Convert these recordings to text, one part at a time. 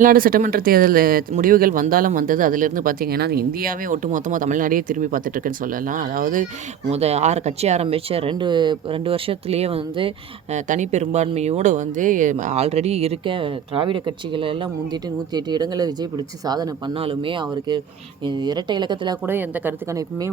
தமிழ்நாடு சட்டமன்ற தேர்தல் முடிவுகள் வந்தாலும் வந்தது. அதிலிருந்து பார்த்தீங்கன்னா, அது இந்தியாவே ஒட்டுமொத்தமா தமிழ்நாடையே திரும்பி பார்த்துட்டு இருக்குன்னு சொல்லலாம். அதாவது 6 கட்சி ஆரம்பிச்ச 2 வருஷத்திலேயே வந்து தனி பெரும்பான்மையோடு வந்து ஆல்ரெடி இருக்க திராவிட கட்சிகள் எல்லாம் முந்திட்டு 108 இடங்கள விஜய் பிடிச்சு சாதனை பண்ணாலுமே, அவருக்கு இரட்டை இலக்கத்தில கூட எந்த கருத்து கணிப்புமே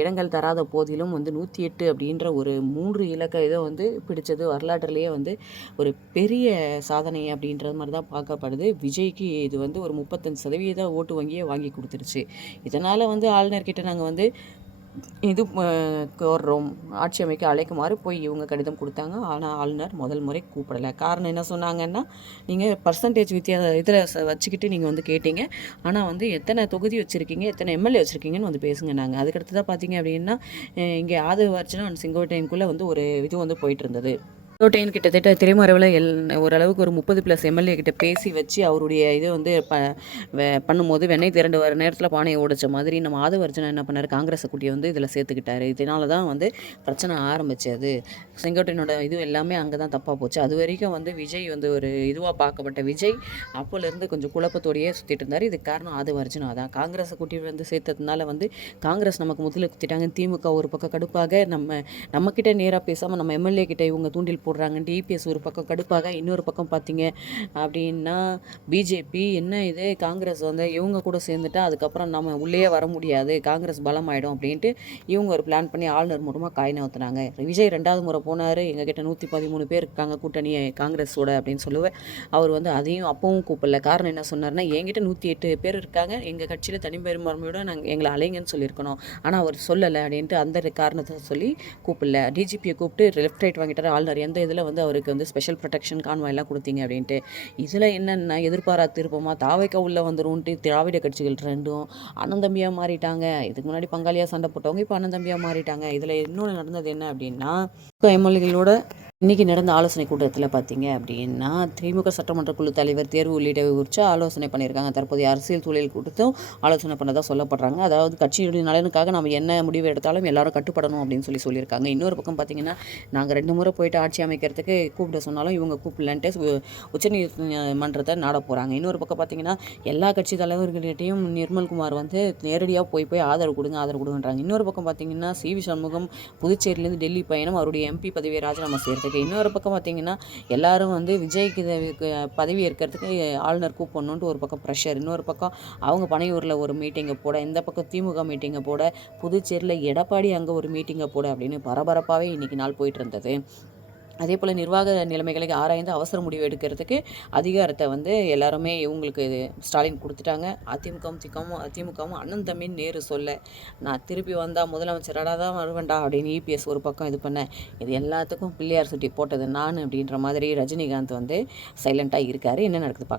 இடங்கள் தராத போதிலும் வந்து 108 அப்படின்ற ஒரு 3 இலக்க இத வந்து பிடிச்சது வரலாற்றிலேயே வந்து ஒரு பெரிய சாதனை அப்படின்றது மாரி தான் பார்க்கப்படுது. விஜய்க்கு இது வந்து ஒரு 35% ஓட்டு வங்கியே வாங்கி கொடுத்துருச்சு. இதனால் வந்து ஆளுநர்கிட்ட நாங்கள் வந்து இது கோர்றோம், ஆட்சி அமைக்க அழைக்குமாறு போய் இவங்க கடிதம் கொடுத்தாங்க. ஆனால் ஆளுநர் முதல் முறை கூப்பிடலை. காரணம் என்ன சொன்னாங்கன்னா, நீங்கள் பர்சன்டேஜ் இதில் வச்சுக்கிட்டு நீங்கள் வந்து கேட்டீங்க. ஆனால் வந்து எத்தனை தொகுதி வச்சுருக்கீங்க, எத்தனை எம்எல்ஏ வச்சுருக்கீங்கன்னு வந்து பேசுங்க. நாங்கள் அதுக்கடுத்து தான் பார்த்தீங்க அப்படின்னா, இங்கே ஆதவ அர்ஜுனா அண்ட் செங்கோட்டையனுக்குள்ளே வந்து ஒரு இது வந்து போயிட்டு இருந்தது. செங்கோட்டையன் கிட்டத்தட்ட திரைமறைவில் ஓரளவுக்கு ஒரு 30+ எம்எல்ஏ கிட்ட பேசி வச்சு அவருடைய இதை வந்து பண்ணும்போது வெண்ணெய் திரண்டு வர நேரத்தில் பானையை ஓடிச்ச மாதிரி நம்ம ஆதவர்ஜனா என்ன பண்ணார், காங்கிரஸை கூட்டியை வந்து இதில் சேர்த்துக்கிட்டாரு. இதனால தான் வந்து பிரச்சனை ஆரம்பிச்சது. செங்கோட்டையனோட இது எல்லாமே அங்கே தான் தப்பாக போச்சு. அது வரைக்கும் வந்து விஜய் வந்து ஒரு இதுவாக பார்க்கப்பட்ட விஜய் அப்போலேருந்து கொஞ்சம் குழப்பத்தோடையே சுற்றிட்டு இருந்தார். இதுக்கு காரணம் ஆதவர்ஜனா தான். காங்கிரஸை கூட்டி வந்து சேர்த்ததுனால வந்து காங்கிரஸ் நமக்கு முதல்ல குத்திட்டாங்க. திமுக ஒரு பக்கம் கடுப்பாக நம்மக்கிட்ட நேராக பேசாமல் நம்ம எம்எல்ஏ கிட்ட இவங்க தூண்டில் போடுறாங்க. டிபிஎஸ் ஒரு பக்கம் கடுப்பாக, இன்னொரு பக்கம் பார்த்தீங்க அப்படின்னா பிஜேபி என்ன இது காங்கிரஸ் வந்து இவங்க கூட சேர்ந்துட்டா அதுக்கப்புறம் நம்ம உள்ளே வர முடியாது, காங்கிரஸ் பலமாயிடும் அப்படின்ட்டு இவங்க ஒரு பிளான் பண்ணி ஆளுநர் மூலமாக காய் நவுத்துனாங்க. விஜய் 2வது முறை போனார். எங்ககிட்ட 113 பேர் இருக்காங்க கூட்டணி காங்கிரஸோட அப்படின்னு சொல்லுவேன். அவர் வந்து அதையும் அப்பவும் கூப்பிடல. காரணம் என்ன சொன்னார்னா, என்கிட்ட 108 பேர் இருக்காங்க, எங்கள் கட்சியில் தனி பெரும்பான்மையோட நாங்கள் எங்களை அலைங்கன்னு சொல்லியிருக்கணும், ஆனால் அவர் சொல்லலை அப்படின்ட்டு அந்த காரணத்தை சொல்லி கூப்பிடல. டிஜிபியை கூப்பிட்டு லெஃப்ட் ரைட் வாங்கிட்டார் ஆளுநர். எந்த இதில் வந்து அவருக்கு வந்து ஸ்பெஷல் ப்ரொடெக்ஷன் கான்வாயெல்லாம் கொடுத்தீங்க அப்படின்ட்டு. இதில் என்னென்னா எதிர்பாராத திருப்பமாக தாவைக்கா உள்ளே வந்துரும்ன்ட்டு திராவிட கட்சிகள் ரெண்டும் அண்ணந்தம்பியாக மாறிட்டாங்க. இதுக்கு முன்னாடி பங்காளியாக சண்டை போட்டவங்க இப்போ அண்ணந்தம்பியாக மாறிட்டாங்க. இதில் இன்னொன்று நடந்தது என்ன அப்படின்னா, எம்எல்ஏகளோட இன்றைக்கி நடந்த ஆலோசனை கூட்டத்தில் பார்த்தீங்க அப்படின்னா, திமுக சட்டமன்ற குழு தலைவர் தேர்வு உள்ளிட்டவை குறித்து ஆலோசனை பண்ணியிருக்காங்க. தற்போதைய அரசியல் சூழல் கொடுத்தும் ஆலோசனை பண்ணதாக சொல்லப்படுறாங்க. அதாவது கட்சியுடைய நலனுக்காக நம்ம என்ன முடிவு எடுத்தாலும் எல்லாரும் கட்டுப்படணும் அப்படின்னு சொல்லியிருக்காங்க. இன்னொரு பக்கம் பார்த்தீங்கன்னா, நாங்கள் 2 முறை போயிட்டு ஆட்சி அமைக்கிறதுக்கு கூப்பிட சொன்னாலும் இவங்க கூப்பிடலன்ட்டு உச்சநீதிமன்றத்தை நாட போகிறாங்க. இன்னொரு பக்கம் பார்த்தீங்கன்னா, எல்லா கட்சி தலைவர்களிட்டையும் நிர்மல்குமார் வந்து நேரடியாக போய் ஆதரவு கொடுங்கன்றாங்க. இன்னொரு பக்கம் பார்த்தீங்கன்னா, சிவி சண்முகம் புதுச்சேரியிலேருந்து டெல்லி பயணம், அவருடைய எம்பி பதவியை ராஜினாமா செய்கிறது. இன்னொரு பக்கம் பார்த்தீங்கன்னா, எல்லாரும் வந்து விஜய்க்கு பதவி ஏற்கிறதுக்கு ஆளுநர் கூப்பிடணுன்ட்டு ஒரு பக்கம் ப்ரெஷர். இன்னொரு பக்கம் அவங்க பனையூரில் ஒரு மீட்டிங்கை போட, இந்த பக்கம் திமுக மீட்டிங்கை போட, புதுச்சேரியில் எடப்பாடி அங்கே ஒரு மீட்டிங்கை போட அப்படின்னு பரபரப்பாகவே இன்றைக்கி நாள் போயிட்டு இருந்தது. அதே போல் நிர்வாக நிலைமைகளை ஆராய்ந்து அவசர முடிவு எடுக்கிறதுக்கு அதிகாரத்தை வந்து எல்லாருமே இவங்களுக்கு ஸ்டாலின் கொடுத்துட்டாங்க. திமுகவும் அண்ணன் தம்பின்னு நேரு சொல்ல, நான் திருப்பி வந்தால் முதலமைச்சராக தான் வருவேன்டா அப்படின்னு இபிஎஸ் ஒரு பக்கம் இது பண்ண, இது எல்லாத்துக்கும் பிள்ளையார் சுட்டி போட்டது நான் அப்படின்ற மாதிரி ரஜினிகாந்த் வந்து சைலண்ட்டாக இருக்கார். என்ன நடக்குது பார்க்க.